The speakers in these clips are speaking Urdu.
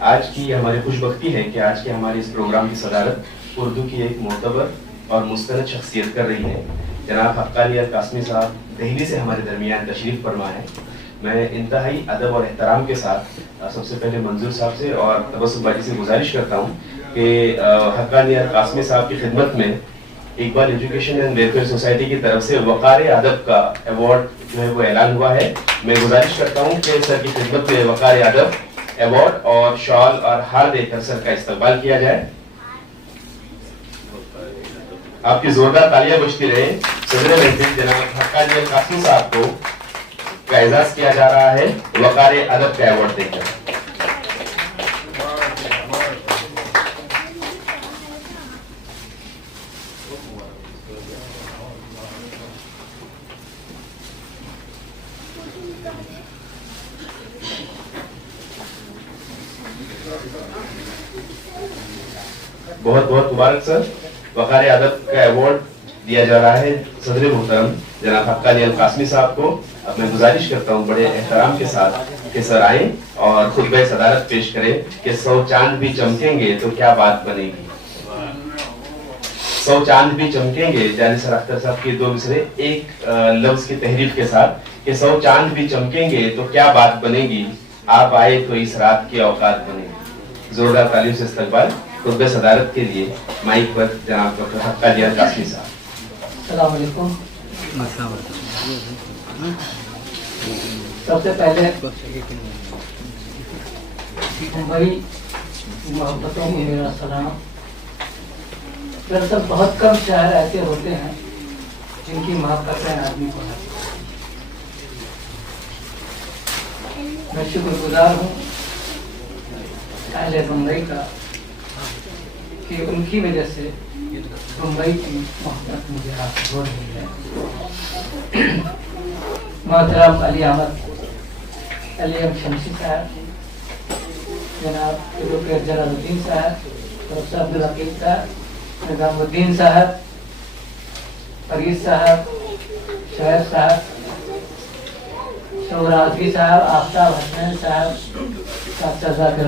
آج کی ہماری خوش بختی ہے کہ آج کے ہمارے اس پروگرام کی صدارت اردو کی ایک معتبر اور مستند شخصیت کر رہی ہے. جناب حقہ علی القاسمی صاحب دہلی سے ہمارے درمیان تشریف فرما ہے. میں انتہائی ادب اور احترام کے ساتھ سب سے پہلے منظور صاحب سے اور تبسم باجی سے گزارش کرتا ہوں کہ حقہ علی القاسمی صاحب کی خدمت میں Iqbal education and welfare society کی طرف سے وقار ادب کا ایوارڈ جو ہے وہ اعلان ہوا ہے. میں گزارش کرتا ہوں کہ سر کی خدمت میں وقار ادب ایوارڈ اور شال اور ہار دے کر سر کا استقبال کیا جائے. آپ کی زوردار تالیاں بجتی رہے. صدر محفل جناب حقہ علی القاسمی صاحب کو کا اعزاز کیا جا رہا ہے وقار ادب کا ایوارڈ دے کر. بہت بہت مبارک سر. وقار ادب کا ایوارڈ دیا جا رہا ہے صدر محترم جناب حقہ علی القاسمی صاحب کو. اب میں گزارش کرتا ہوں بڑے احترام کے ساتھ کہ سر آئیں اور خطبہ صدارت پیش کریں کہ 100 چاند بھی چمکیں گے تو کیا بات بنے گی. 100 چاند بھی چمکیں گے جانی سر اختر صاحب کی 2 مصرے ایک لفظ کی تحریف کے ساتھ کہ 100 چاند بھی چمکیں گے تو کیا بات بنے گی. آپ آئے تو اس رات کی اوقات بنے گی. زوردار تعلیم سے استقبال. خطبہ صدارت کے لیے مائک پر جناب ڈاکٹر حقہ علی القاسمی صاحب. السلام علیکم. سب سے پہلے ممبئی محبتوں میں میرا سلام. دراصل بہت کم شہر ایسے ہوتے ہیں جن کی محبتیں آدمی کو ہے. میں شکر گزار ہوں اہل بمبئی کا کہ ان کی وجہ سے بمبئی کی محبت مجھے حاصل ہو رہی ہے. محترم علی احمد علی شمسی صاحب، جناب ایڈوکیٹ جلال الدین صاحب، پروفیسر عبدالحکیم صاحب، نظام الدین صاحب، فرید صاحب، شعیب صاحب، شعور آزمی صاحب، آفتاب حسین صاحب، ڈاکٹر ذاکر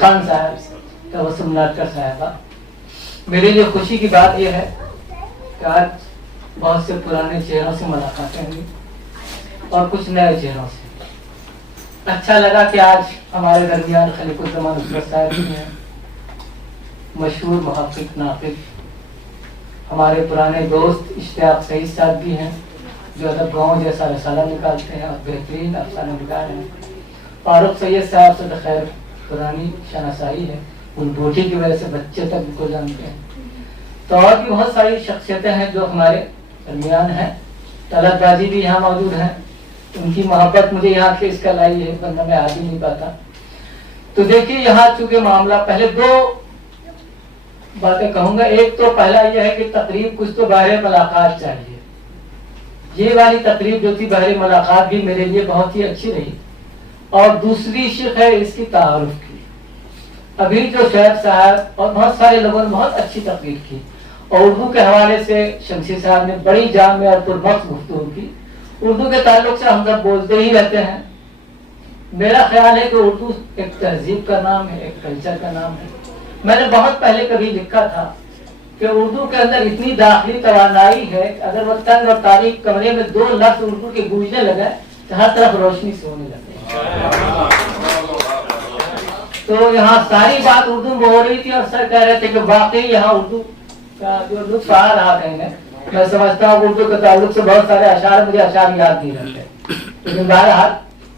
خان صاحب، تبسم ناٹکر صاحبہ. میرے لیے خوشی کی بات یہ ہے کہ آج بہت سے پرانے چہروں سے ملاقاتیں ہوئی اور کچھ نئے چہروں سے. اچھا لگا کہ آج ہمارے درمیان خلیق الزمان عثمت صاحب بھی ہیں، مشہور محقق ناقد، ہمارے پرانے دوست اشتیاق سعید صاحب بھی ہیں جو ادب گاؤں جیسا رسالہ نکالتے ہیں اور بہترین افسانہ نگار ہیں. فاروق سید صاحب سے خیر پرانی شناسائی ہے، ان بوٹی کی وجہ سے بچے تک ان کو جانتے ہیں. تو اور بھی بہت ساری شخصیتیں ہیں جو ہمارے درمیان ہیں. طلعت غازی بھی یہاں موجود ہیں. ان کی محبت مجھے یہاں کے اس کا لائی ہے، ورنہ میں آ بھی نہیں پاتا. تو دیکھیے یہاں چونکہ معاملہ، پہلے 2 باتیں کہوں گا. ایک تو پہلا یہ ہے کہ تقریب کچھ تو باہر ملاقات چاہیے. یہ والی تقریب جو تھی باہر ملاقات بھی میرے لیے بہت ہی اچھی رہی. اور دوسری شق ہے اس کی تعارف کی. ابھی جو شعیب صاحب اور بہت سارے لوگوں نے بہت اچھی تقریر کی اور اردو کے حوالے سے شمسی صاحب نے بڑی جامع اور پرمغز گفتگو کی. اردو کے تعلق سے ہم سب بولتے ہی رہتے ہیں. میرا خیال ہے کہ اردو ایک تہذیب کا نام ہے، ایک کلچر کا نام ہے. میں نے بہت پہلے کبھی لکھا تھا کہ اردو کے اندر اتنی داخلی توانائی ہے کہ اگر وہ تنگ اور تاریک کمرے میں 2 لفظ اردو کے گونجنے لگے تو ہر طرف روشنی سے ہونے لگے. تو یہاں ساری بات اردو میں ہو رہی تھی اور سر کہہ رہے تھے کہ واقعی یہاں اردو کا جو لطف آ رہا کہیں. میں سمجھتا ہوں اردو کے تعلق سے بہت سارے اشعار مجھے اشعار یاد نہیں رہتے، لیکن بہرحال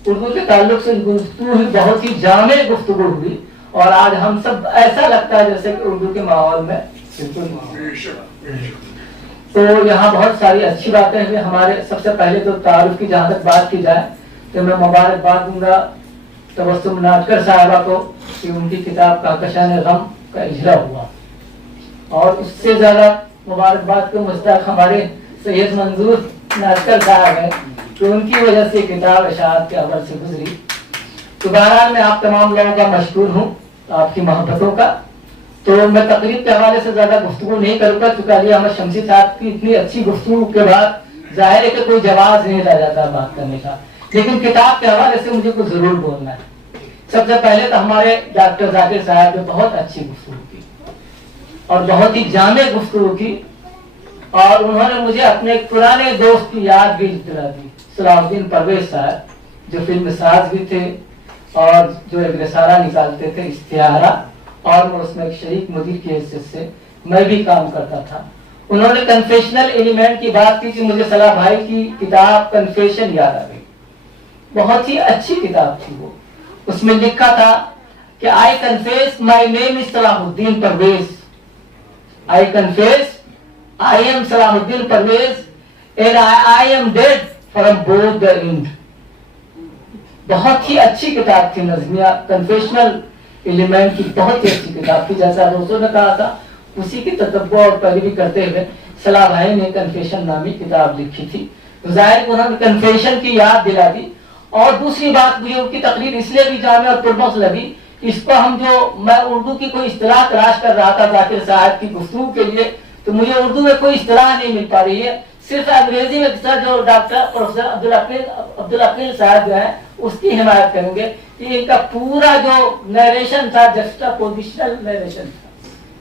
اردو کے تعلق سے گفتگو بہت ہی جامع گفتگو ہوئی اور آج ہم سب ایسا لگتا ہے جیسے کہ اردو کے ماحول میں بالکل. تو یہاں بہت ساری اچھی باتیں ہیں. ہمارے سب سے پہلے تو تعارف کی جہاں تک بات کی جائے تو میں مبارکباد دوں گا تبسم ناٹکر صاحبہ کو کہ ان کی کتاب کہکشان غم کا اجرا ہوا. اور اس سے زیادہ مبارکباد کو مستحق ہمارے سید منظور ناٹکر صاحب ہیں کہ ان کی وجہ سے کتاب اشاعت کے عمل سے گزری. تو بہرحال میں آپ تمام لوگوں کا مشکور ہوں آپ کی محبتوں کا. تو میں تقریب کے حوالے سے زیادہ گفتگو نہیں کروں گا چونکہ علی احمد شمسی صاحب کی اتنی اچھی گفتگو کے بعد ظاہر ہے کہ کوئی جواز نہیں رہ جاتا بات کرنے کا. لیکن کتاب کے حوالے سے مجھے کچھ ضرور بولنا ہے. سب سے پہلے تو ہمارے ڈاکٹر ذاکر صاحب نے بہت اچھی گفتگو کی اور بہت ہی جامع گفتگو کی، اور انہوں نے مجھے اپنے ایک پرانے دوست کی یاد بھی دلا دی، صلاح الدین پرویز صاحب، جو فلم ساز بھی تھے اور جو ایک رسالہ نکالتے تھے استعارہ، اور میں اس میں ایک شریک مدیر کی حیثیت سے میں بھی کام کرتا تھا۔ انہوں نے کنفیشنل ایلیمنٹ کی بات کی کہ مجھے صلاح بھائی کی کتاب کنفیشن یاد آ گئی، بہت ہی اچھی کتاب تھی وہ۔ اس میں لکھا تھا کہ آئی کنفیس مائی نیم از صلاح الدین پرویز، آئی confess I am Salahuddin Parvez and I am dead from both the end۔ بہت ہی اچھی کتاب تھی نظمیہ، کنفیشنل ایلیمنٹ کی بہت ہی اچھی کتاب تھی، جیسا دوستوں نے کہا تھا اسی کی تتبع اور پیروی کرتے ہوئے صلاح بھائی نے کنفیشن نامی کتاب لکھی تھی۔ تو ظاہر کہ انہوں نے کنفیشن کی یاد دلا دی، اور دوسری بات مجھے ان کی تقریر اس لیے بھی جامع اور پرمخ لگی، اس کو ہم جو میں اردو کی کوئی اصطلاح تلاش کر رہا تھا ذاکر صاحب کی گفتگو کے لیے، تو مجھے اردو میں کوئی اصطلاح نہیں مل پا رہی ہے، صرف انگریزی میں جو ڈاکٹر پروفیسر عبدالعقیل صاحب جو ہے اس کی حمایت کریں گے کہ ان کا پورا جو نیریشن تھا جسٹاپوزیشنل نیریشن تھا،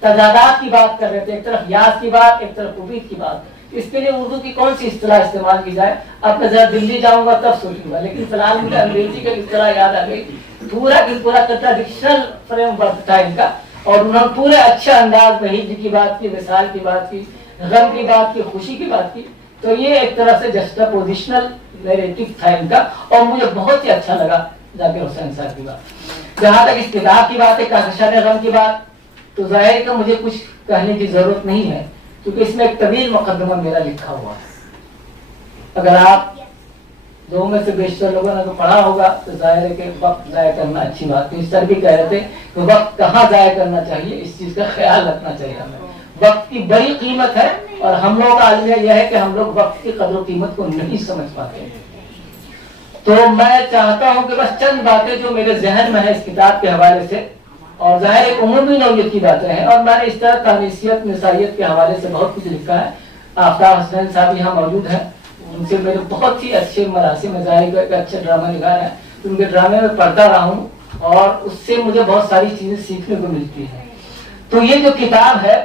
تضادات کی بات کر رہے تھے، ایک طرف یاس کی بات ایک طرف عبید کی بات۔ اس کے لیے اردو کی کون سی اصطلاح استعمال کی جائے، اب میں ذرا دلی جاؤں گا تب سوچوں گا، لیکن فی الحال مجھے انگریزی کا اصطلاح یاد آ گئی۔ پورا کی پورا کنٹراڈکشنل فریم ورک تھا ان کا، اور انہوں نے پورے اچھے انداز میں ہجر کی بات کی، وصال کی بات کی، غم کی بات کی، خوشی کی بات کی۔ تو یہ ایک طرح سے جسٹاپوزیشنل نیریٹو تھا ان کا، اور مجھے بہت ہی اچھا لگا ذاکر حسین صاحب کی بات۔ جہاں تک اس کتاب کی بات ہے، کہکشان غم کی بات، تو ظاہر کہ مجھے کچھ کہنے کی ضرورت نہیں ہے، کیونکہ اس میں ایک طویل مقدمہ میرا لکھا ہوا ہے۔ اگر آپ دو میں سے بیشتر لوگوں نے تو پڑھا ہوگا تو ظاہر ہے کہ وقت ضائع کرنا اچھی بات ہے۔ اس طرح بھی کہہ رہے تھے کہ وقت کہاں ضائع کرنا چاہیے، اس چیز کا خیال رکھنا چاہیے ہمیں۔ وقت کی بڑی قیمت ہے، اور ہم لوگوں کا المیہ یہ ہے کہ ہم لوگ وقت کی قدر و قیمت کو نہیں سمجھ پاتے۔ تو میں چاہتا ہوں کہ بس چند باتیں جو میرے ذہن میں ہے اس کتاب کے حوالے سے، اور ظاہر ایک عمومی نوعیت کی باتیں ہیں، اور میں نے اس طرح تانیثیت نسائیت کے حوالے سے بہت کچھ لکھا ہے۔ آفتاب حسنین صاحب یہاں موجود ہیں، ان سے میرے بہت ہی اچھے مراسم ظاہر ایک اچھے ڈرامہ نگار ہیں، ان کے ڈرامے میں پڑھتا رہا ہوں، اور اس سے مجھے بہت ساری چیزیں سیکھنے کو ملتی ہیں۔ تو یہ جو کتاب ہے،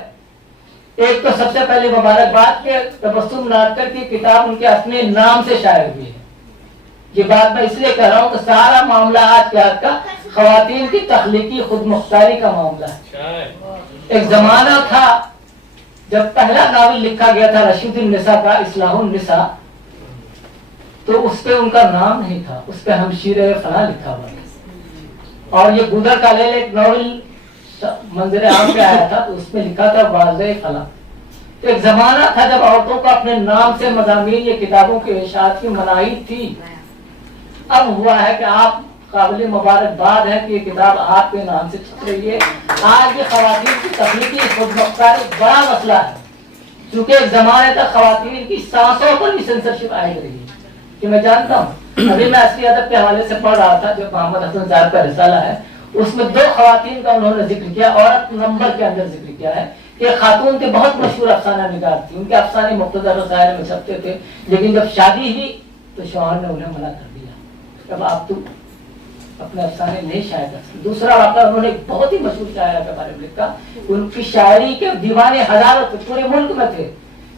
ایک تو سب سے پہلے مبارکباد کے تبسم ناٹکر کی کتاب ان کے اپنے نام سے شائع ہوئی ہے۔ یہ بات میں اس لیے کہہ رہا ہوں کہ سارا معاملہ آج کے آج کا خواتین کی تخلیقی خود مختاری کا معاملہ ہے۔ ایک زمانہ تھا جب پہلا ناول لکھا گیا تھا رشید النساء کا، اصلاح النساء، تو اس پہ ان کا نام نہیں تھا، اس پہ ہمشیر فلاں لکھا ہوا تھا۔ اور یہ گودر کا لیل ایک ناول منظر عام پہ آیا تھا، تو اس میں لکھا تھا واضح فلاں۔ ایک زمانہ تھا جب عورتوں کو اپنے نام سے مضامین یا کتابوں کی اشاعت کی مناہی تھی۔ اب ہوا ہے کہ آپ قابل مبارکباد ہے کہ یہ کتاب آپ کے نام سے چھپ رہی ہے۔ آج یہ خواتین کی تخلیقی خود مختاری بڑا مسئلہ ہے، کیونکہ ایک زمانے تک خواتین کی سانسوں پر بھی سینسرشپ آئی رہی ہے، کہ میں جانتا ہوں۔ ابھی میں اصلی ادب کے حوالے سے پڑھ رہا تھا جو محمد حسن صاحب کا رسالہ ہے، اس میں 2 خواتین کا انہوں نے ذکر کیا، عورت نمبر کے اندر ذکر کیا ہے کہ خاتون کے بہت مشہور افسانہ نگار تھی، ان کے افسانے مقتدر رسائل میں چھپتے تھے، لیکن جب شادی ہوئی تو شوہر نے انہیں منع کر دیا، اب آپ تو اپنے افسانے نہیں شائع کر سکتے۔ دوسرا واقعہ انہوں نے ایک بہت ہی مشہور شاعرہ کے بارے میں لکھا، ان کی شاعری کے دیوانے ہزاروں تھے، پورے ملک میں تھے،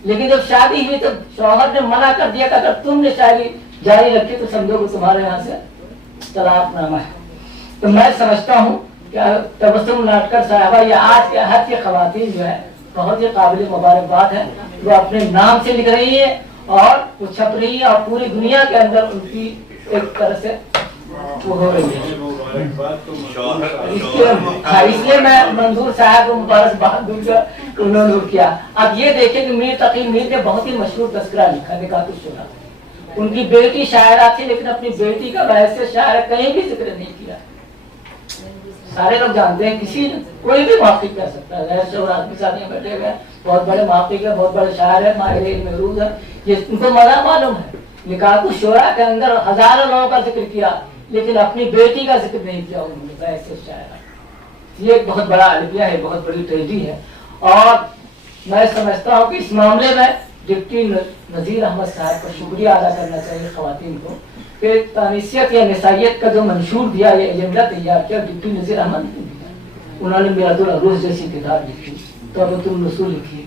لیکن جب شادی ہوئی تو شوہر نے منع کر دیا کہ اگر تم نے شاعری جاری رکھی تو سمجھو کہ تمہارے یہاں سے طلاق نامہ ہے۔ تو میں سمجھتا ہوں کہ تبسم ناٹکر صاحبہ یا آج کے عہد کی خواتین جو ہے بہت ہی قابل مبارکباد ہے، وہ اپنے نام سے لکھ رہی ہے اور وہ چھپ رہی ہے، اور پوری دنیا کے اندر ان کی ایک طرح سے وہ ہو رہی ہے۔ اس لیے میں منظور صاحب کو مبارکباد دوں گا کہ انہوں نے کیا۔ اب یہ دیکھیں کہ میر تقی میر نے بہت ہی مشہور تذکرہ لکھا نکات الشورا، ان کی بیٹی شاعرہ تھی لیکن اپنی بیٹی کا بحیثیت شاعر کہیں بھی ذکر نہیں کیا۔ سارے لوگ جانتے ہیں، کسی کوئی بھی محقق کہہ سکتا ہے، ظاہر سے اور آدمی ساتھ میں بیٹھے ہوئے بہت بڑے محقق ہے، بہت بڑے شاعر ہے، ماہر علم عروض ہے، یہ ان کو مزہ معلوم ہے۔ نکات الشورا کے اندر ہزاروں لوگوں کا ذکر کیا لیکن اپنی بیٹی کا ذکر نہیں کیا انہوں نے، بحیثیت شاعرہ۔ یہ ایک بہت بڑا الفیہ ہے، بہت بڑی ٹریجڈی ہے، اور میں سمجھتا ہوں کہ اس معاملے میں ڈپٹی نذیر احمد صاحب کا شکریہ ادا کرنا چاہیے خواتین کو کہ تانیسیت یا نسائیت کا جو منشور دیا یہ ایجنڈا تیار کیا ڈپٹی نذیر احمد نے دیا. انہوں نے میرات العروس جیسی کتاب لکھی, توبۃ الرسول لکھی.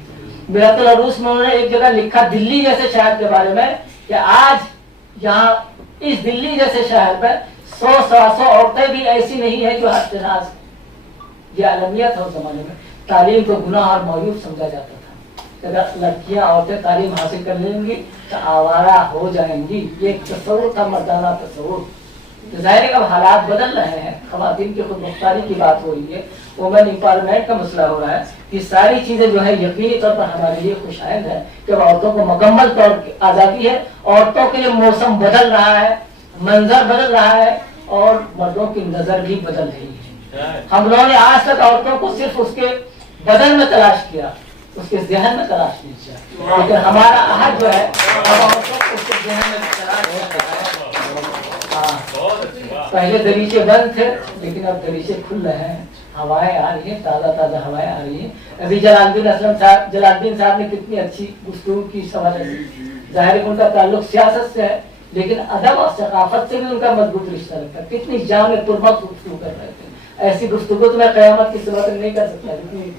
میرات العروس میں انہوں نے ایک جگہ لکھا دلی جیسے شہر کے بارے میں کہ آج یہاں اس دلی جیسے شہر پر 100-150 عورتیں بھی ایسی نہیں ہیں جو حدناز. یہ عالمیت ہے اس زمانے میں. تعلیم کو گناہ اور معیوب سمجھا جاتا تھا. اگر لڑکیاں عورتیں تعلیم حاصل کر لیں گی تو آوارہ ہو جائیں گی. یہ ایک تصور تھا, مردانہ تصور. تو ظاہر ہے کہ اب حالات بدل رہے ہیں, خواتین کی خود مختاری کی بات ہو رہی ہے, وومن امپاورمنٹ کا مسئلہ ہو رہا ہے. یہ ساری چیزیں جو ہے یقینی طور پر ہمارے لیے خوشائند ہے کہ اب عورتوں کو مکمل طور پر آزادی ہے. عورتوں کے لیے موسم بدل رہا ہے, منظر بدل رہا ہے, اور مردوں کی نظر بھی بدل رہی ہے. ہم لوگوں نے آج تک عورتوں کو صرف اس کے بدن میں تلاش کیا, اس کے ذہن میں تلاش نہیں کیا. لیکن ہمارا عہد جو ہے اب عورتوں کو اس کے ذہن میں تلاش کرنا ہے. پہلے دریچے بند تھے لیکن اب دریچے کھل رہے ہیں, ہوائیں آ رہی ہیں, تازہ تازہ ہوائیں آ رہی ہیں. ابھی جلال الدین صاحب نے کتنی اچھی گفتگو کی اس حوالے سے. ظاہر ان کا تعلق سیاست سے ہے لیکن ادب اور ثقافت سے بھی ان کا مضبوط رشتہ رکھتا ہے. کتنی جامع پرمخ گفتگو کر رہے تھے. ایسی گفتگو تو میں قیامت کی صورت میں نہیں کر سکتا جتنی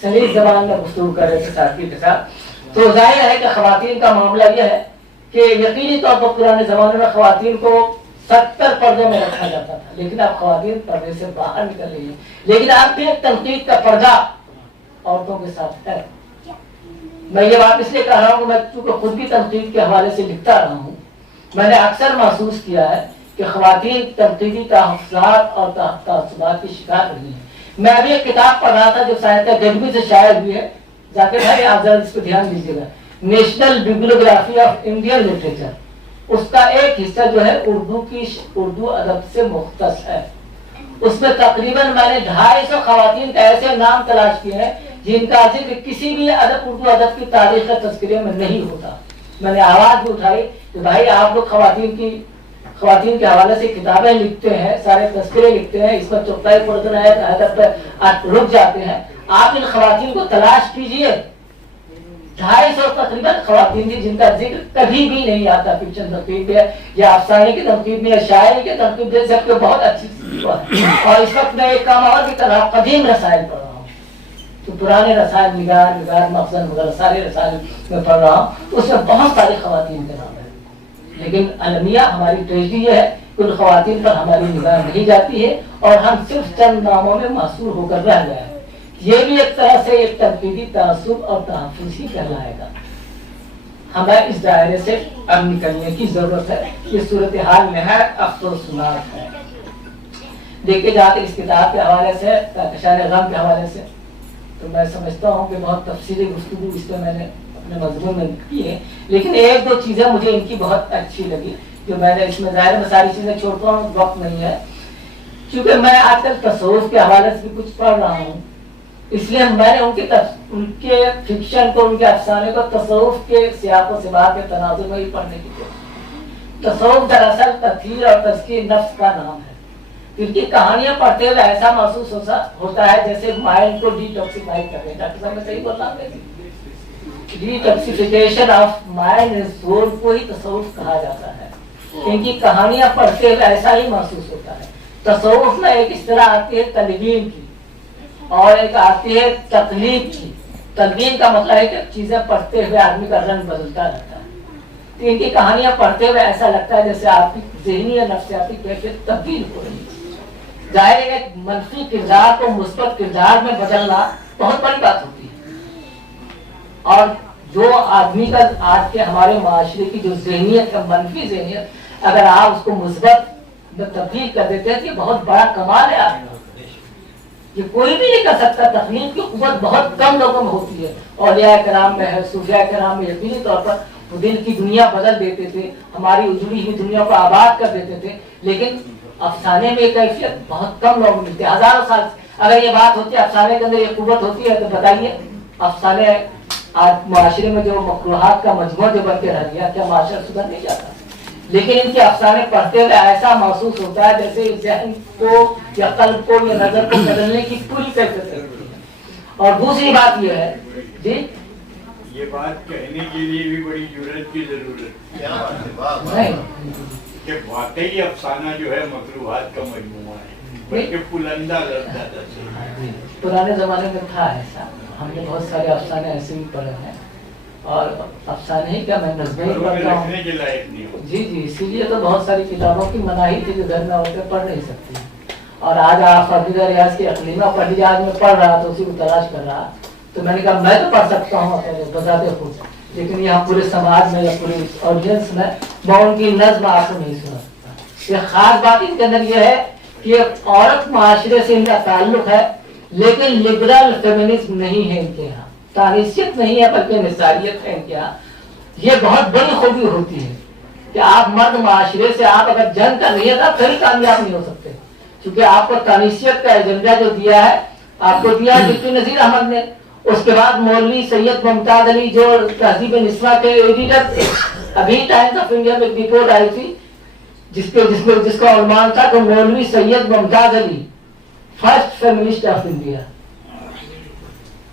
سلیس زبان میں گفتگو کر رہے تھے ساتھی کے ساتھ. تو ظاہر ہے کہ خواتین کا معاملہ یہ ہے کہ یقینی طور پر پرانے زمانے میں خواتین کو 70 پردوں میں رکھا جاتا تھا, لیکن اب خواتین پردے سے باہر نکل رہی ہیں. لیکن اب بھی ایک تنقید کا پردہ عورتوں کے ساتھ ہے. میں یہ بات اس لیے کہہ رہا ہوں کہ میں چونکہ خود بھی تنقید کے حوالے سے لکھتا رہا ہوں, میں نے اکثر محسوس کیا ہے کہ خواتین تنقیدی تحفظات اور تعصبات کی شکار رہی ہیں. میں ابھی ایک کتاب پڑھ رہا تھا جو ساہتیہ اکیڈمی سے شائع ہوئی ہے, ذاکر بھائی آپ ذرا اس پہ دھیان دیجیے گا, national bibliography of Indian literature. اس کا ایک حصہ جو ہے اردو ادب سے مختص ہے. اس میں تقریباً میں نے 250 خواتین کا ایسے نام تلاش کیے ہیں جن کا ذکر کسی بھی اردو ادب کی تاریخ کے تذکرے میں نہیں ہوتا. میں نے آواز بھی اٹھائی کہ بھائی آپ لوگ خواتین کے حوالے سے کتابیں لکھتے ہیں, سارے تذکرے لکھتے ہیں, اس پر چوتھائی پردن ہے ادب پہ رک جاتے ہیں, آپ ان خواتین کو تلاش کیجئے. 250 تقریباً خواتین تھی جن کا ذکر کبھی بھی نہیں آتا فکشن تنقید میں یا افسانے کی تنقید میں یا شاعری کی تنقید میں. سب کو بہت اچھی. اور اس وقت میں ایک کام اور بھی کر رہا ہوں, قدیم رسائل پڑھ رہا ہوں. تو پرانے رسائل نگار مخزن وغیرہ سارے رسائل میں پڑھ رہا ہوں. اس میں بہت ساری خواتین کے نام ہیں, لیکن المیہ ہماری ٹریجڈی یہ ہے کہ ان خواتین پر ہماری نگاہ نہیں جاتی ہے اور ہم صرف چند ناموں میں محصور ہو کر رہ گئے ہیں. یہ بھی ایک طرح سے ایک تنقیدی تعصب اور تحفظ ہی کہلائے گا. ہمیں اس دائرے سے اب نکلنے کی ضرورت ہے. یہ صورتحال نہایت افسوسناک ہے. دیکھے جاتے اس کتاب کے حوالے سے, کہکشان غم کے حوالے سے, تو میں سمجھتا ہوں کہ بہت تفصیلی گفتگو اس پہ میں نے اپنے مضمون میں کی ہے, لیکن ایک دو چیزیں مجھے ان کی بہت اچھی لگی جو میں نے اس میں, ظاہر میں ساری چیزیں چھوڑتا ہوں, وقت نہیں ہے, کیونکہ میں آج کل تصوف کے حوالے سے بھی کچھ پڑھ رہا ہوں. اس لیے میں نے ان کے فکشن کو, ان کے افسانے کو تصوف کے سیاق و سباق کے تناظر میں ہی پڑھنے کی کوشش. تصوف دراصل تطہیر اور تزکیہ نفس کا نام ہے. ان کی کہانیاں پڑھتے ہوئے ایسا محسوس ہوتا ہے جیسے مائنڈ کو ڈی ٹاکسیفائی کر رہے ہیں. ڈاکٹر صاحب میں صحیح بول رہا ہوں, D toxification of mind and civil کو ہی تصوف کہا جاتا ہے. ان کی کہانیاں پڑھتے ہوئے ایسا ہی محسوس ہوتا ہے. تصوف میں ایک اس طرح آتی ہے تلوین کی اور ایک آتی ہے تقلید کی. تلوین کا مطلب ہے کہ چیزیں پڑھتے ہوئے آدمی کا رنگ بدلتا رہتا ہے. تو ان کی کہانیاں پڑھتے ہوئے ایسا لگتا ہے جیسے آپ کی ذہنی یا نفسیاتی کیفیت تبدیل ہو رہی ہے. ظاہر ہے کہ منفی کردار کو مثبت کردار میں بدلنا بہت بڑی بات ہوتی ہے, اور جو آدمی کا آج کے ہمارے معاشرے کی جو ذہنیت ہے, منفی ذہنیت, اگر آپ اس کو مثبت میں تبدیل کر دیتے ہیں تو یہ بہت بڑا کمال ہے. آپ یہ کوئی بھی نہیں کر سکتا. تخلیق کی قوت بہت کم لوگوں میں ہوتی ہے. اولیاء کرام میں ہے, صوفیاء کرام میں یقینی طور پر وہ دل کی دنیا بدل دیتے تھے, ہماری اجڑی ہوئی دنیا کو آباد کر دیتے تھے. لیکن افسانے میں کیفیت بہت کم لوگ ملتے ہیں. ہزاروں سال اگر یہ بات ہوتی ہے افسانے کے اندر یہ قوت ہوتی ہے تو بتائیے افسانے آج معاشرے میں جو مکروہات کا مجموعہ جو بن کے رہ گیا, کیا معاشرہ سدھر نہیں جاتا؟ لیکن ان کے افسانے پڑھتے ہوئے ایسا محسوس ہوتا ہے جیسے ذہن کو یا قلب کو یا نظر کو بدلنے کی پوری کیفیت رکھتی ہے. اور دوسری بات یہ ہے, جی یہ بات کہنے کے لیے بھی بڑی جرأت کی ضرورت نہیں, کہ واقعی افسانہ جو ہے مکروہات کا مجموعہ ہے، بلکہ پلندہ لذت ہے. پرانے زمانے میں تھا ایسا، ہم نے بہت سارے افسانے ایسے بھی پڑھے ہیں، اور افسانے ہی کیا میں نظمیں ہی پڑھتا ہوں. لکھنے کے لائق نہیں ہو. جی جی، اسی لیے تو بہت ساری کتابوں کی مناہی تھی جو گھر میں عورتیں پڑھ نہیں سکتی. اور آج آپ فریدہ ریاض کی اقلیمہ پڑھ لیجیے، آج میں پڑھ رہا تو اسی کو تلاش کر رہا، تو میں نے کہا میں تو پڑھ سکتا ہوں اکیلے بذات خود، لیکن یہاں پورے سماج میں یا پورے آڈینس میں ان کی نظم آپ کو نہیں سنا سکتا. یہ خاص بات ان کے اندر یہ ہے کہ عورت معاشرے سے ان کا تعلق ہے، لیکن لبرل فیمنزم نہیں ہے ان کے یہاں، تانیثیت نہیں ہے بلکہ نثاریت ہے ان کے یہاں. یہ بہت بڑی خوبی ہوتی ہے کہ آپ مرد معاشرے سے آپ اگر جنگ کر رہی ہے تو پھر کامیاب نہیں ہو سکتے، کیونکہ آپ کو تانیثیت کا ایجنڈا جو دیا ہے آپ کو دیا ڈپٹی نذیر احمد نے. اس کے بعد مولوی سید ممتاز علی جو تہذیب نسواں کے ایڈیٹر تھے، ابھی ٹائمز آف انڈیا میں ایک رپورٹ آئی تھی جس کا عنوان تھا کہ مولوی سید ممتاز علی فرسٹ فیمنسٹ آف انڈیا.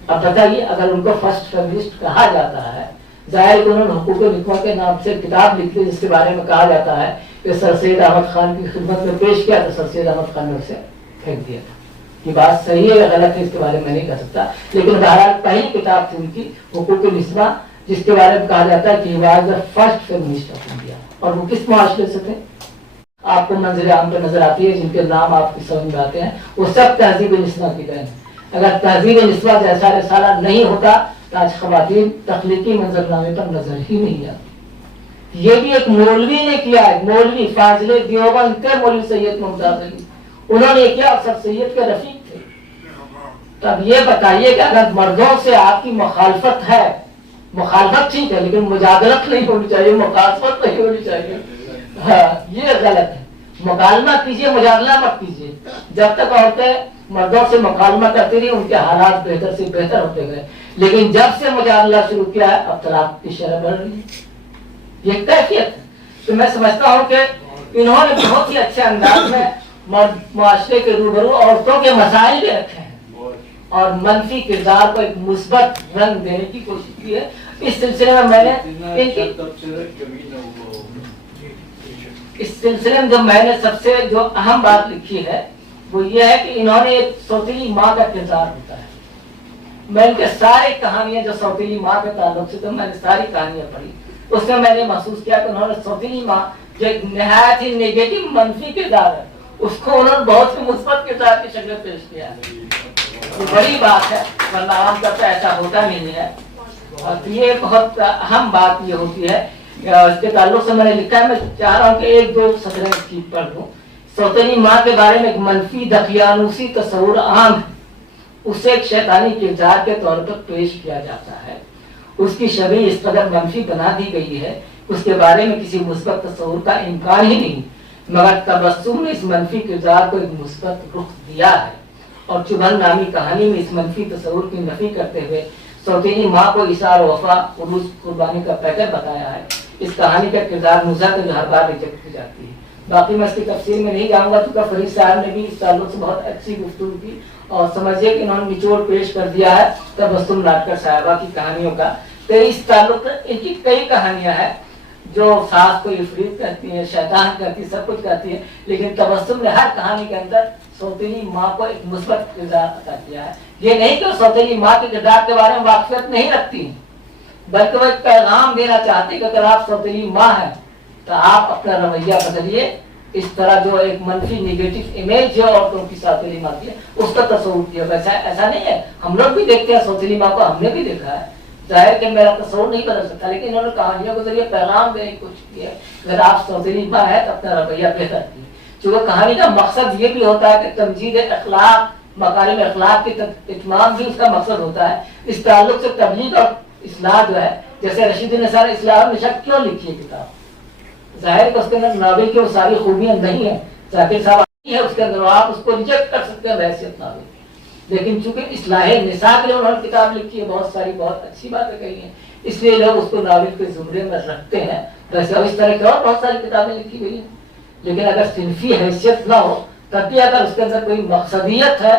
اب بتائیے اگر ان کو فرسٹ فیمنسٹ کہا جاتا ہے، ظاہر کہ انہوں نے حقوق نکواں کے نام سے کتاب لکھی جس کے بارے میں کہا جاتا ہے کہ سر سید احمد خان کی خدمت میں پیش کیا تو سر سید احمد خان نے اسے پھینک دیا تھا. یہ بات صحیح ہے یا غلط ہے اس کے بارے میں نہیں کہہ سکتا، لیکن بہرحال پہلی کتاب تھی ان کی حقوق نسواں، جس کے بارے میں کہا جاتا ہے کہ was the first feminist of India. اور وہ کس معاشرے سے تھے آپ کو منظر عام پہ نظر آتی ہے، جن کے نام آپ کی سمجھ میں آتے ہیں، وہ سب تہذیب نسواں کی دین ہے. اگر تہذیب نسواں جیسا رسالہ نہیں ہوتا تو آج خواتین تخلیقی منظرنامے پر نظر ہی نہیں آتی. یہ بھی ایک مولوی نے کیا ہے، مولوی فاضل دیوبند کے مولوی سید ممتاز علی، انہوں نے کیا، سر سید کے رفیق تھے. تب یہ بتائیے کہ اگر مردوں سے آپ کی مخالفت ہے، مخالفت ٹھیک ہے لیکن مجادلت نہیں ہونی چاہیے، مخالفت نہیں ہونی چاہیے. ہاں یہ غلط ہے. مکالمہ کیجیے، مجادلہ مت کیجیے. جب تک عورتیں مردوں سے مکالمہ کرتی رہی ان کے حالات بہتر سے بہتر ہوتے گئے، لیکن جب سے مجادلہ شروع کیا ہے اب طلاق کی شرح بڑھ رہی ہے. یہ کیفیت ہے. تو میں سمجھتا ہوں کہ انہوں نے بہت ہی اچھے انداز میں معاشرے کے روبرو عورتوں کے مسائل بھی رکھے ہیں اور منفی کردار کو ایک مثبت رنگ دینے کی کوشش کی ہے. اس سلسلے میں نے سب سے جو اہم بات لکھی ہے وہ یہ ہے کہ انہوں نے ایک سوتیلی ماں کا کردار ہوتا ہے. میں ان کے سارے کہانیاں جو سوتیلی ماں کے تعلق سے تو میں نے ساری کہانیاں پڑھی، اس میں میں نے محسوس کیا کہ انہوں نے سوتیلی ماں جو ایک نہایت ہی نیگیٹو منفی کردار ہے اس کو انہوں نے بہت ہی مثبت کردار کی شکل میں پیش کیا ہے. یہ بڑی بات ہے، ورنہ عام طور پہ ایسا ہوتا نہیں ہے. اور یہ بہت اہم بات یہ ہوتی ہے. اس کے تعلق سے میں نے لکھا ہے، میں چاہ رہا ہوں کہ ایک دو سطریں اس کی پڑھ لوں. سوتیلی ماں کے بارے میں ایک منفی دقیانوسی تصور عام ہے، اسے ایک شیطانی کردار کے طور پر پیش کیا جاتا ہے. اس کی شبیہ اس قدر منفی بنا دی گئی ہے اس کے بارے میں کسی مثبت تصور کا امکان ہی نہیں، مگر تبسم نے اس منفی کردار کو ایک مثبت رخ دیا ہے. اور چبھن نامی کہانی میں اس منفی تصور کی نفی کرتے ہوئے سوتیلی ماں کو اثار وفا عروج قربانی کا پیکر بتایا ہے. اس کہانی کا کردار نزہت جو ہر بار ریجیکٹ کی جاتی ہے. باقی میں اس کی تفصیل میں نہیں جاؤں گا کیونکہ فرید صاحب نے بھی اس تعلق سے بہت اچھی گفتگو کی اور سمجھیے کہ انہوں نے نچوڑ پیش کر دیا ہے تبسم لاٹکر صاحبہ کی کہانیوں کا. تو اس تعلق ان کی کئی کہانیاں ہیں جو ساس کو افریت کرتی ہیں، شیطان کرتی ہے، سب کچھ کرتی ہے، لیکن تبسم نے ہر کہانی کے اندر سوتیلی ماں کو ایک مثبت کردار عطا کیا ہے. یہ نہیں کہ سوتیلی ماں کے کردار کے بارے میں واقفیت نہیں رکھتی بلکہ وہ ایک پیغام دینا چاہتی کہ اگر آپ سوتیلی ماں ہیں تو آپ اپنا رویہ بدلیے. اس طرح جو ایک منفی نیگیٹو امیج جو عورتوں کی سوتیلی ماں کی ہے اس کا تصور کیا. ویسا ایسا نہیں ہے، ہم لوگ بھی دیکھتے ہیں سوتیلی ماں کو، ہم نے بھی دیکھا ہے. ظاہر کہ میرا تصور نہیں بدل سکتا لیکن انہوں نے کہانیوں کے ذریعے پیغام دینے کی کوشش کی ہے اگر آپ سوتیلی ماں ہے تو اپنا رویہ بہتر کیجیے. چونکہ کہانی کا مقصد یہ بھی ہوتا ہے کہ تمجید اخلاق، مکارم اخلاق کی اتمام بھی اس کا مقصد ہوتا ہے. اس تعلق سے تبلیغ اور اصلاح جو ہے، جیسے رشید النساء نے اصلاح النساء کیوں لکھی ہے کتاب، ظاہر کہ اس کے اندر ناول کی وہ ساری خوبیاں نہیں ہیں. ذاکر صاحب ہے اس کے اندر، آپ اس کو ریجیکٹ کر سکتے ہیں بحیثیت ناول، لیکن چونکہ اصلاح نساء کے لیے انہوں نے کتاب لکھی ہے، بہت ساری بہت اچھی باتیں کہی ہیں، اس لیے لوگ اس کو ناول کے زمرے میں رکھتے ہیں. ویسے اس طرح کی اور بہت ساری کتابیں لکھی گئی ہیں، لیکن اگر صنفی حیثیت نہ ہو تب بھی اگر اس کے اندر کوئی مقصدیت ہے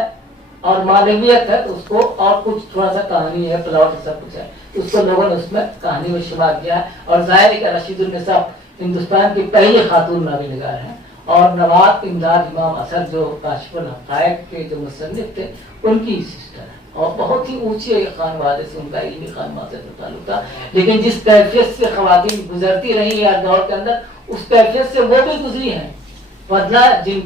اور معنویت ہے تو اس کو اور کچھ تھوڑا سا کہانی ہے، پلاٹ سب کچھ ہے، اس کو لوگوں نے اس میں کہانی میں شمار کیا ہے. اور ظاہر ہے کہ رشید النساء ہندوستان کی پہلی خاتون ناول نگار ہیں، اور نواب امداد امام اسد جو کاشف الحقائق کے جو مصنف تھے ان کی سسٹر ہے، اور بہت ہی اونچے خانوادے سے ان کا علمی خانوادے سے تعلق تھا، لیکن جس کیفیت سے خواتین گزرتی رہی ہیں دور کے اندر اس کیفیت سے وہ بھی گزری ہیں، ورنہ جن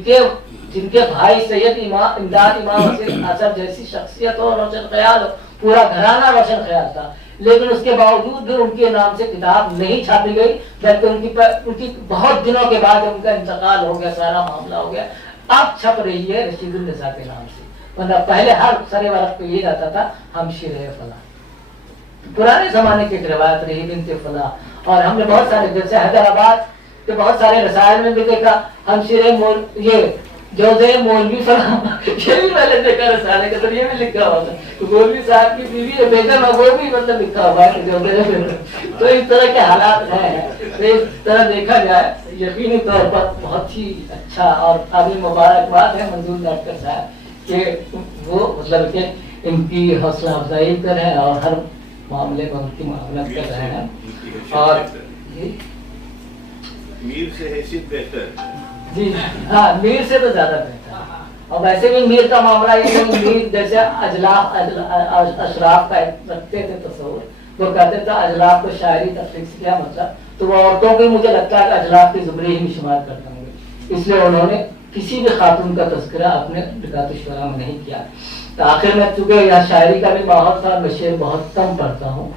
کے بھائی سید امداد امام اسد جیسی شخصیت ہو، روشن خیال ہو، پورا گھرانہ روشن خیال تھا، لیکن اس کے باوجود بھی ان کے نام سے کتاب نہیں چھاپی گئی، بلکہ ان کی بہت دنوں کے بعد ان کا انتقال ہو گیا، سارا معاملہ ہو گیا، اب چھپ رہی ہے رشید النساء کے نام سے، ورنہ پہلے ہر سرے ورق پہ یہ رہتا تھا ہمشیر فلاں، پرانے زمانے کی ایک روایت رہی بنت فلاں، اور ہم نے بہت سارے جیسے حیدرآباد کے بہت سارے رسائل میں بھی دیکھا ہمشیر یہ جوزے مولوی فلاں، یہ بھی میں نے دیکھا رسالے کے اندر یہ بھی لکھا ہوا تھا، مولوی صاحب کی بیوی ہے بیگم ہے، وہ بھی مطلب لکھا ہوا ہے جوزے، تو اس طرح کے حالات ہیں، تو اس طرح دیکھا جائے یقینی طور پر بہت ہی اچھا اور قابل مبارکباد ہے منظور ڈاکٹر صاحب کہ وہ مطلب کہ ان کی حوصلہ افزائی کر رہے ہیں اور ہر معاملے میں ان کی معاملت کر رہے ہیں، اور میر سے حیثیت بہتر ہے، جی ہاں میر سے تو زیادہ بہتر ہے، اور ویسے بھی میر کا معاملہ یہ ہے، میر جیسے اشراف کا رکھتے تھے تصور، وہ کہتے تھے اجلاف کو شاعری تخلیق سے کیا مطلب، تو وہ عورتوں بھی مجھے لگتا ہے کہ اجلاف کے زمرے ہی میں شمار کرتے ہوں گے، اس لیے انہوں نے کسی بھی خاتون کا تذکرہ اپنے نکات الشعراء میں نہیں کیا، تو آخر میں چونکہ یہاں شاعری کا بھی ماحول تھا، میں شعر بہت کم پڑھتا ہوں،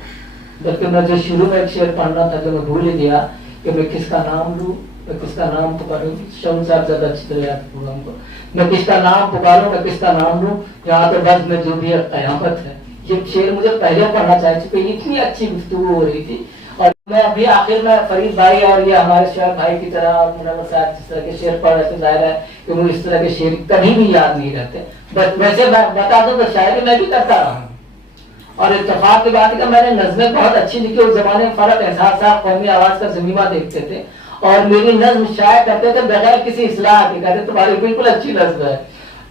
بلکہ میں جو شروع میں ایک شعر پڑھنا تھا جو میں بھول ہی گیا کہ میں کس کا نام لوں، میں کس کا نام پکاروں، شم صاحب زیادہ اچھی طرح یاد پروگرام کو، میں کس کا نام پکاروں، میں کس کا نام لوں، یہاں تو بس میں جو بھی قیامت ہے، یہ شعر مجھے پہلے پڑھنا چاہیے چونکہ اتنی اچھی گفتگو ہو رہی تھی، اور میں ابھی آخر میں فرید بھائی اور یہ ہمارے شعر بھائی کی طرح اور منور صاحب جس طرح کے شعر پڑھ رہے تھے، ظاہر ہے کہ مجھے اس طرح کے شعر کبھی بھی یاد نہیں رہتے، بس ویسے بتا دوں تو شاعری میں بھی کرتا رہا ہوں، اور اتفاق کی بات ہے کہ میں نے نظمیں بہت اچھی لکھی، اس زمانے میں فرق احساس صاحب قومی آواز کا زمینہ دیکھتے تھے اور میری نظم شائع کرتے تھے بغیر کسی اصلاح کے، کہتے تمہاری بالکل اچھی نظم ہے۔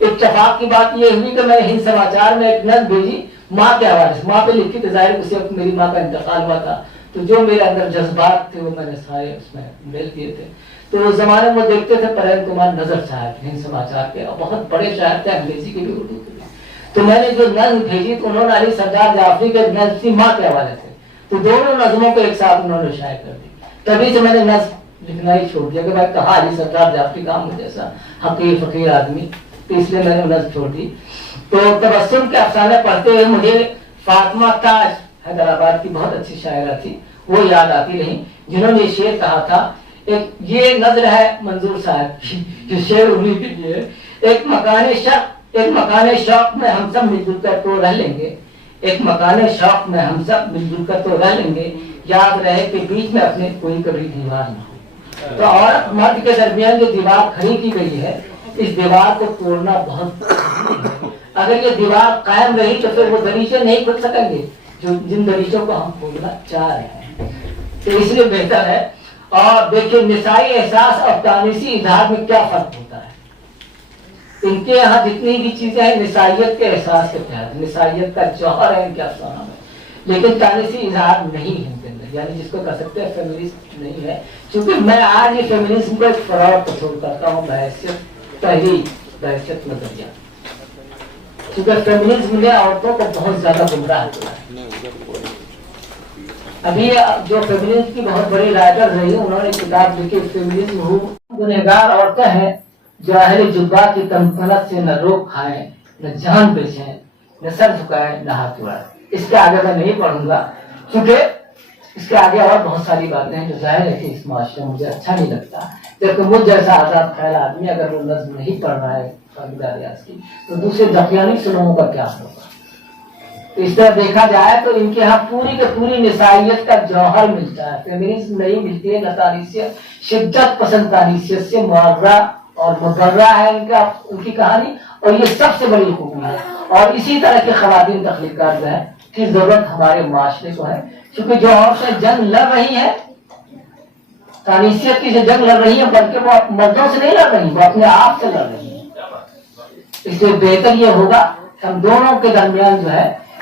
اتفاق کی بات یہ ہوئی کہ میں ہند سماچار میں ایک نظم بھیجی ماں کے حوالے سے، ماں پہ لکھی تھی، ظاہر اسی وقت میری ماں کا انتقال ہوا تھا، تو جو میرے اندر جذبات تھے وہ میں نے سارے اس میں میل دیے تھے، تو اس زمانے میں وہ دیکھتے تھے پرین کمار نظر صاحب ہند سماچار کے، اور بہت بڑے شاعر تھے، انگریزی کے بھی اردو کے بھی، تو میں نے جو نظم بھیجی تو انہوں نے علی سردار جعفری کے نظم تھی ماں کے حوالے سے، تو دونوں نظموں کو ایک ساتھ انہوں نے شائع کر دی، تبھی سے میں نے نظم لکھنا ہی چھوڑ دیا کہ بھائی کہا علی سردار جعفری کا مجھے ایسا حقیر فقیر آدمی، تو اس لیے میں نے نظم چھوڑ دی۔ تو تبسم کے افسانے پڑھتے ہوئے مجھے فاطمہ تاج حیدرآباد کی بہت اچھی شاعرہ تھی وہ یاد آتی رہی، جنہوں نے یہ شعر کہا تھا، ایک یہ نظر ہے منظور صاحب کی جو شعر انہی کے لیے، ایک مکان شوق میں ہم سب مل جل کر تو رہ لیں گے، ایک مکان شوق میں ہم سب مل جل کر تو رہ لیں گے، یاد رہے کہ بیچ میں اپنے کوئی کبھی دیوار نہ ہو۔ تو عورت مرد کے درمیان جو دیوار کھڑی کی گئی ہے، اس دیوار کو توڑنا بہت ضروری ہے، اگر یہ دیوار قائم رہی تو پھر وہ دریچے نہیں کھل سکیں گے جن دریچوں کو ہم کھولنا چاہ رہے ہیں، تو اس لیے بہتر ہے۔ اور دیکھیے نسائی احساس اور تانیسی اظہار میں کیا فرق ہوتا ہے، ان کے یہاں جتنی بھی چیزیں ہیں نسائیت کے احساس کے تحت، نسائیت کا جوہر ہے ان کے افسانوں میں، لیکن تانیسی اظہار نہیں ہے ان کے اندر، یعنی جس کو کہہ سکتے ہیں فیمنسٹ نہیں ہے، چونکہ میں آج یہ فیمنزم کو ایک فراڈ تصور کرتا ہوں بحیثیت پہلی بحیثیت نظریہ، کیونکہ فیمنزم نے عورتوں کو بہت زیادہ گمراہ کیا ہے۔ ابھی جو فیمنزم کی بہت بڑی رائٹر رہی انہوں نے کتاب لکھی فیمنزم ہو، گنہگار عورتیں ہیں جو اہل جبا کی تمکنت سے نہ روک کھائیں، نہ جان بیچیں، نہ سر جھکائیں، نہ ہاتھ اڑائیں۔ اس کے آگے میں نہیں پڑھوں گا کیونکہ اس کے آگے اور بہت ساری باتیں ہیں جو ظاہر ہے کہ اس معاشرے میں مجھے اچھا نہیں لگتا، جبکہ مجھ جیسا آزاد خیال آدمی اگر وہ نظم نہیں پڑھ رہا ہے قابلہ ریاض کی تو دوسرے دقیانی سلوکوں کا کیا ہوگا۔ تو اس طرح دیکھا جائے تو ان کے یہاں پوری کی پوری نسائیت کا جوہر ملتا ہے، فیمنزم نہیں ملتی ہے، نہ تانیسیت، شدت پسند تانیسیت سے معرہ اور مبرہ ہے ان کی کہانی، اور یہ سب سے بڑی خوبی ہے، اور اسی طرح کی خواتین تخلیقات ہیں کی ضرورت ہمارے معاشرے کو ہے، کیونکہ جو عورتیں جنگ لڑ رہی ہیں تانیسیت کی جو جنگ لڑ رہی ہیں بلکہ وہ مردوں سے نہیں لڑ رہی، وہ اپنے آپ سے لڑ رہی ہیں، اس لیے بہتر یہ ہوگا ہم دونوں کے درمیان جو ہے